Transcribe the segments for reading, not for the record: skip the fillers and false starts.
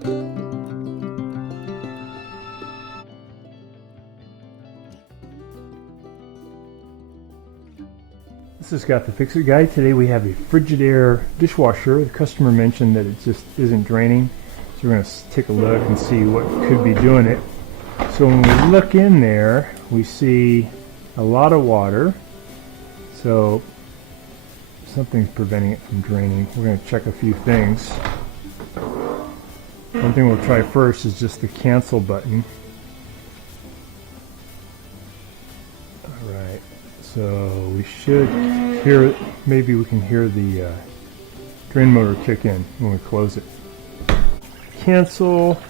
This is Scott the Fix-It Guy. Today we have a Frigidaire dishwasher. The customer mentioned that it just isn't draining, so we're going to take a look and see what could be doing it. So when we look in there, we see a lot of water, so something's preventing it from draining. We're going to check a few things. One thing we'll try first is just the cancel button. Alright, so we should hear it. Maybe we can hear the drain motor kick in when we close it. Cancel.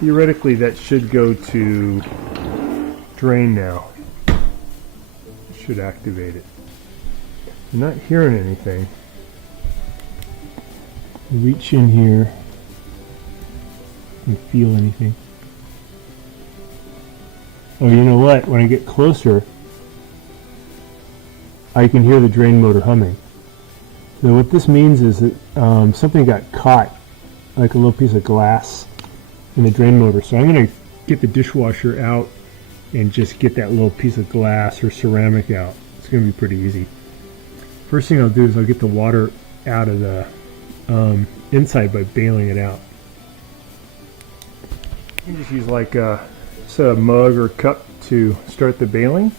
Theoretically that should go to drain now. Should activate it. I'm not hearing anything. Reach in here and feel anything. Oh, you know what? When I get closer, I can hear the drain motor humming. So what this means is that something got caught, like a little piece of glass, in the drain motor. So I'm going to get the dishwasher out and just get that little piece of glass or ceramic out. It's going to be pretty easy. First thing I'll do is I'll get the water out of the inside by bailing it out. You can just use like a mug or cup to start the bailing.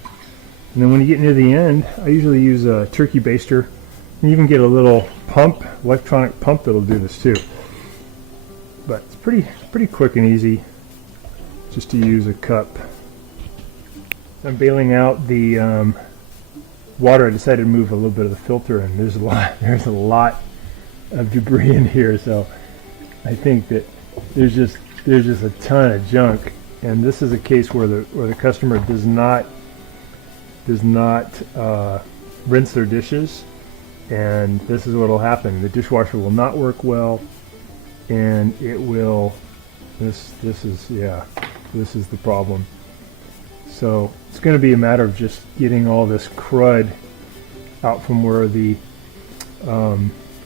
And then when you get near the end, I usually use a turkey baster. You even get a little pump, electronic pump that'll do this too. But it's pretty quick and easy just to use a cup. I'm bailing out the water. I decided to move a little bit of the filter, and there's a lot of debris in here, so I think that there's just a ton of junk. And this is a case where the customer does not rinse their dishes, and this is what will happen. The dishwasher will not work well, and it will. This is the problem. So it's going to be a matter of just getting all this crud out from where the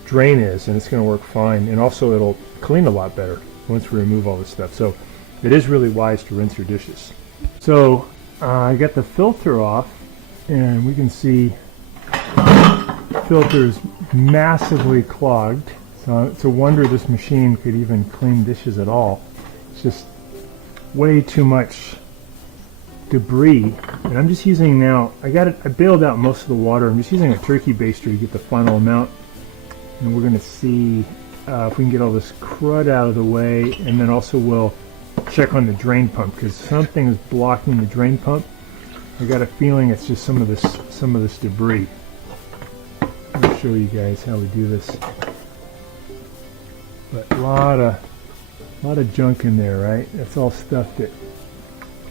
drain is, and it's going to work fine. And also it'll clean a lot better once we remove all this stuff. So it is really wise to rinse your dishes. So I got the filter off, and we can see the filter is massively clogged. So it's a wonder this machine could even clean dishes at all. It's just way too much debris. And I'm just using now, I bailed out most of the water. I'm just using a turkey baster to get the final amount. And we're going to see if we can get all this crud out of the way, and then also we'll check on the drain pump, because something is blocking the drain pump. I got a feeling it's just some of this debris. I'll show you guys how we do this. But a lot of junk in there, right? That's all stuff that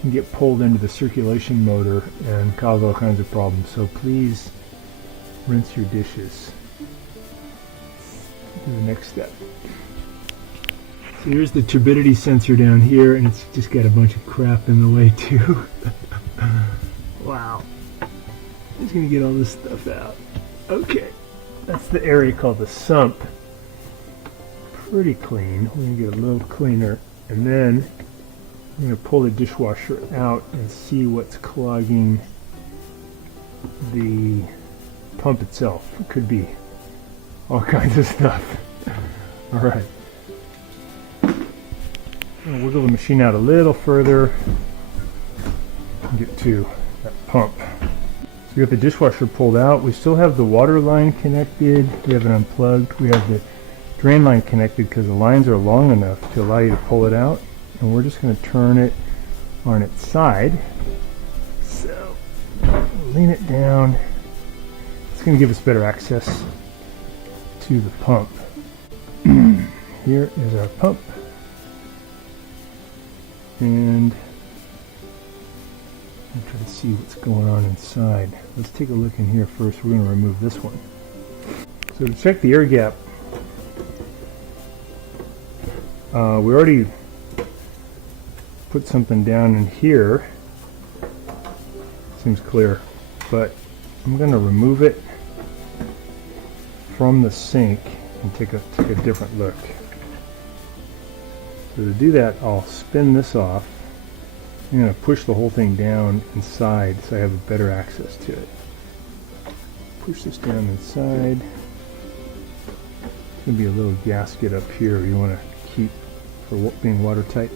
can get pulled into the circulation motor and cause all kinds of problems. So please rinse your dishes. Do the next step. So here's the turbidity sensor down here, and it's just got a bunch of crap in the way too. Wow. Just gonna get all this stuff out. Okay. That's the area called the sump. Pretty clean. We're gonna get a little cleaner, and then I'm gonna pull the dishwasher out and see what's clogging the pump itself. It could be all kinds of stuff. All right. I'm gonna wiggle the machine out a little further and get to that pump. So we got the dishwasher pulled out. We still have the water line connected. We have it unplugged. We have the drain line connected because the lines are long enough to allow you to pull it out. And we're just going to turn it on its side. So lean it down. It's going to give us better access to the pump. Here is our pump. And I'm trying to see what's going on inside. Let's take a look in here first. We're going to remove this one. So to check the air gap, we already put something down in here. Seems clear, but I'm going to remove it from the sink and take a different look. So to do that, I'll spin this off. I'm going to push the whole thing down inside so I have better access to it. Push this down inside. There's going to be a little gasket up here you want to keep for being watertight.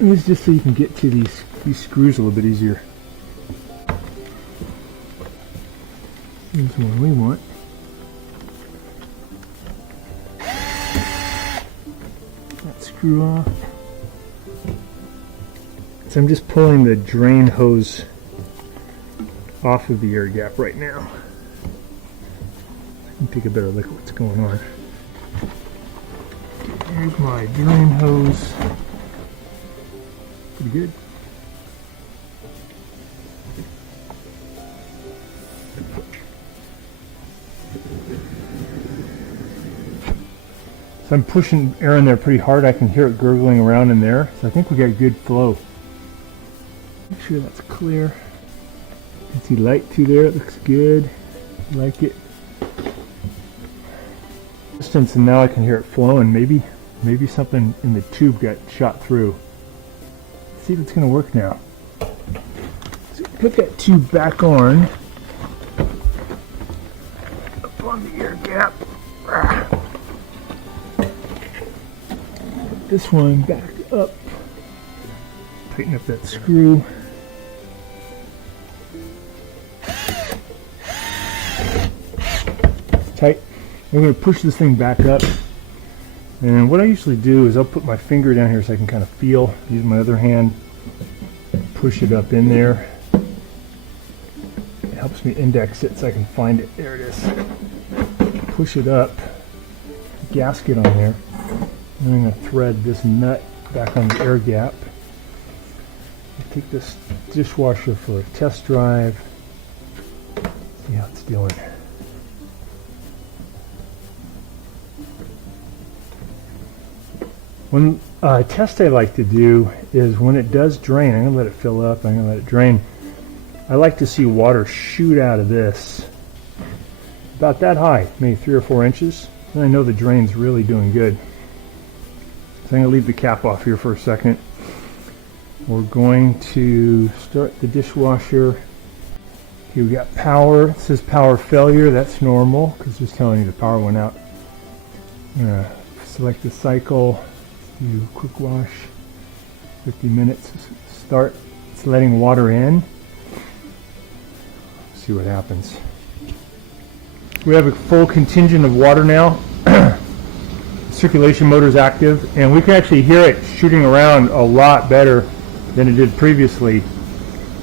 And this is just so you can get to these screws a little bit easier. Here's one we want. That screw off. So I'm just pulling the drain hose off of the air gap right now. I can take a better look at what's going on. Here's my drain hose. Pretty good. So I'm pushing air in there pretty hard. I can hear it gurgling around in there. So I think we got good flow. Make sure that's clear. You can see light through there. It looks good. I like it. Distance, and now I can hear it flowing. Maybe something in the tube got shot through. Let's see if it's going to work now. So put that tube back on. Up on the air gap. Put this one back up. Tighten up that screw. It's tight. I'm going to push this thing back up. And what I usually do is I'll put my finger down here so I can kind of feel. Use my other hand. Push it up in there. It helps me index it so I can find it. There it is. Push it up. Gasket on there. And I'm going to thread this nut back on the air gap. Take this dishwasher for a test drive. See how it's doing. One test I like to do is when it does drain, I'm going to let it fill up, I'm going to let it drain. I like to see water shoot out of this about that high, maybe 3 or 4 inches. And I know the drain's really doing good. So I'm going to leave the cap off here for a second. We're going to start the dishwasher. Okay, we got power. It says power failure. That's normal because it's telling you the power went out. I'm going to select the cycle. Do quick wash. 50 minutes. Start. It's letting water in. See what happens. We have a full contingent of water now. Circulation motor is active, and we can actually hear it shooting around a lot better than it did previously,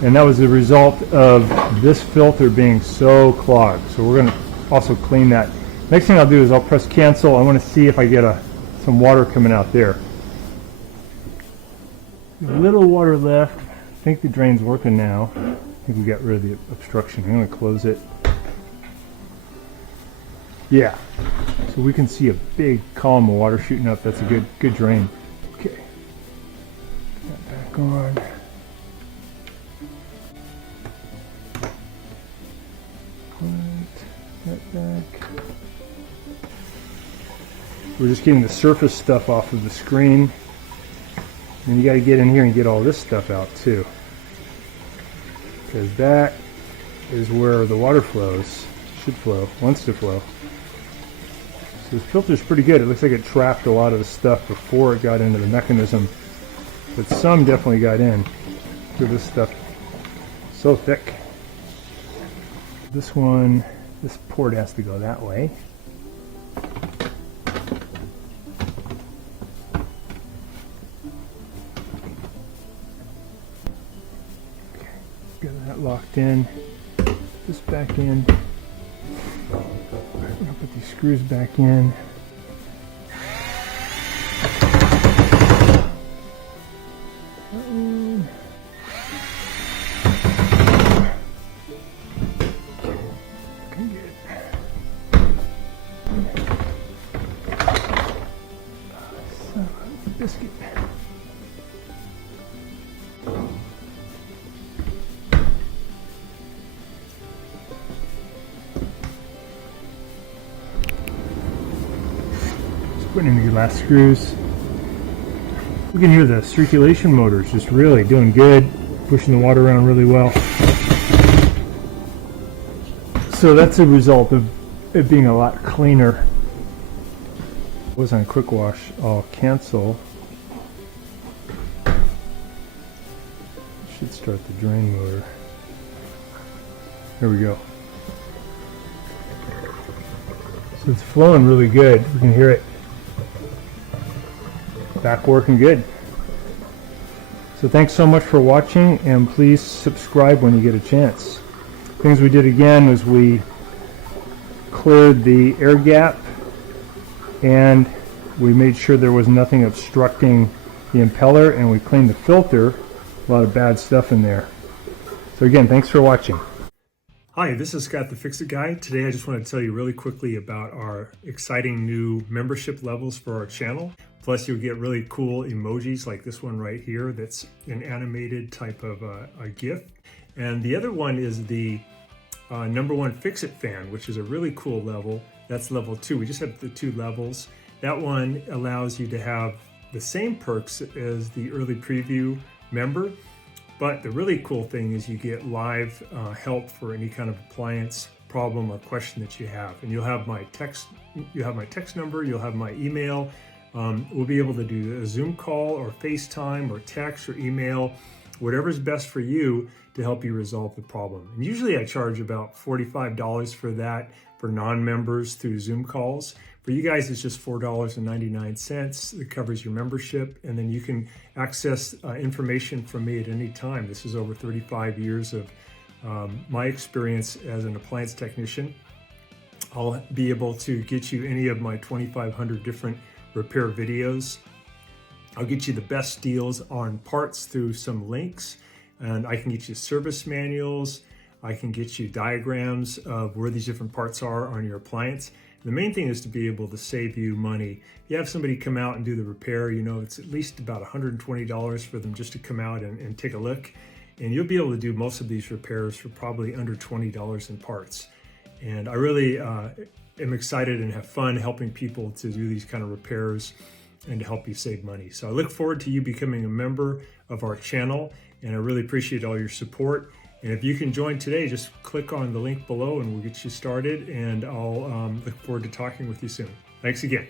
and that was the result of this filter being so clogged. So we're going to also clean that. Next thing I'll do is I'll press cancel. I want to see if I get some water coming out there. A little water left. I think the drain's working now. I think we got rid of the obstruction. I'm going to close it. Yeah, so we can see a big column of water shooting up. That's a good drain. Okay, put that back on. Put that back. We're just getting the surface stuff off of the screen. And you got to get in here and get all this stuff out too, because that is where the water flows. Should flow, wants to flow. So this filter's pretty good. It looks like it trapped a lot of the stuff before it got into the mechanism, but some definitely got in. Look at this stuff, so thick. This one, this port has to go that way. Okay, got that locked in. This back in. I'm going to put these screws back in. Biscuit. Putting in the last screws. We can hear the circulation motor is just really doing good, pushing the water around really well. So that's a result of it being a lot cleaner. It was on quick wash. I'll cancel. Should start the drain motor. There we go. So it's flowing really good. We can hear it. Back working good. So thanks so much for watching, and please subscribe when you get a chance. Things we did again was we cleared the air gap, and we made sure there was nothing obstructing the impeller, and we cleaned the filter. A lot of bad stuff in there. So again, thanks for watching. Hi, this is Scott the Fix-It Guy. Today I just want to tell you really quickly about our exciting new membership levels for our channel. Plus you'll get really cool emojis like this one right here that's an animated type of a GIF. And the other one is the #1 Fix-It fan, which is a really cool level. That's level 2. We just have the 2 levels. That one allows you to have the same perks as the early preview member. But the really cool thing is you get live help for any kind of appliance problem or question that you have. And you'll have my text number, you'll have my email. We'll be able to do a Zoom call or FaceTime or text or email, whatever's best for you to help you resolve the problem. And usually I charge about $45 for that for non-members through Zoom calls. For you guys, it's just $4.99. It covers your membership, and then you can access information from me at any time. This is over 35 years of my experience as an appliance technician. I'll be able to get you any of my 2,500 different repair videos. I'll get you the best deals on parts through some links, and I can get you service manuals. I can get you diagrams of where these different parts are on your appliance. The main thing is to be able to save you money. If you have somebody come out and do the repair, you know, it's at least about $120 for them just to come out and take a look. And you'll be able to do most of these repairs for probably under $20 in parts. And I really am excited and have fun helping people to do these kind of repairs and to help you save money. So I look forward to you becoming a member of our channel, and I really appreciate all your support. And if you can join today, just click on the link below and we'll get you started, and I'll look forward to talking with you soon. Thanks again.